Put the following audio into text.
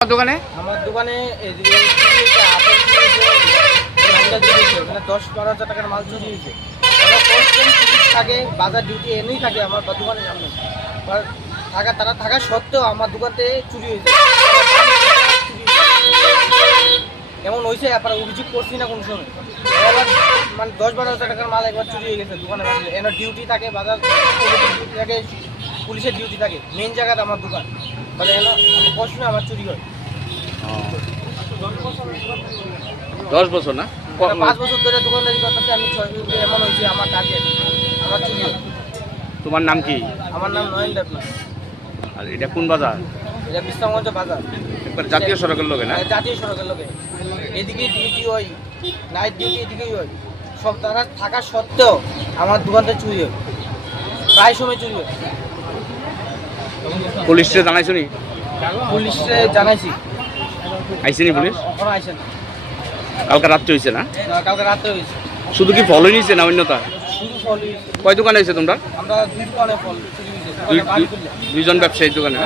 দোকানে আমার দোকানে মানে 10-12 হাজার টাকার মাল চুরি হয়েছে। থাকে বাজার ডিউটি এনেই থাকে আমার দোকানের সামনে, তারা থাকা সত্ত্বেও আমার দোকানতে চুরি হয়েছে। এমন হয়েছে আপনারা অভিযোগ করছি না কোনো সময়, এবার মানে 10-12 হাজার টাকার মাল একবার চুরি হয়ে গেছে দোকানে। এনার ডিউটি থাকে, বাজার ডিউটি থাকে, পুলিশের ডিউটি থাকে, মেন জায়গাতে আমার দোকান, তাহলে এনে আমার প্রশ্ন আমার চুরি হয়। 10 বছর না 5 বছর ধরে দোকানদারি করতেছি আমি। 6 বছর এমন হয়েছে আমার টার্গেট, আমার চুরি হয়। তোমার নাম কি? আমার নাম নয়ন দেবনাথ। আর এটা কোন বাজার? এটা বিশ্রামগঞ্জ বাজার, একবার জাতীয় সড়কের লোকে না? জাতীয় সড়কের লোকে। এদিকে ডিউটি হয়, নাইট ডিউটি এদিকেই হয়, সব তারা থাকা সত্ত্বেও আমার দোকানটা চুরি হয়, প্রায় সময় চুরি হয়। পুলিশে জানাইছো নি? পুলিশে জানাইছি। আইসেনি পুলিশ? এখনো আইসে না। কালকে রাত্রে হয়েছে না? কালকে রাত্রে হয়েছে। শুধু কি ফল নিয়েছে না অন্যতা? শুধু ফল হয়েছে। কয় দোকানে হয়েছে তোমরা? আমরা 2 দোকানে ফল চুরি হয়েছে। 2জন ব্যবসায়ীর দোকানে?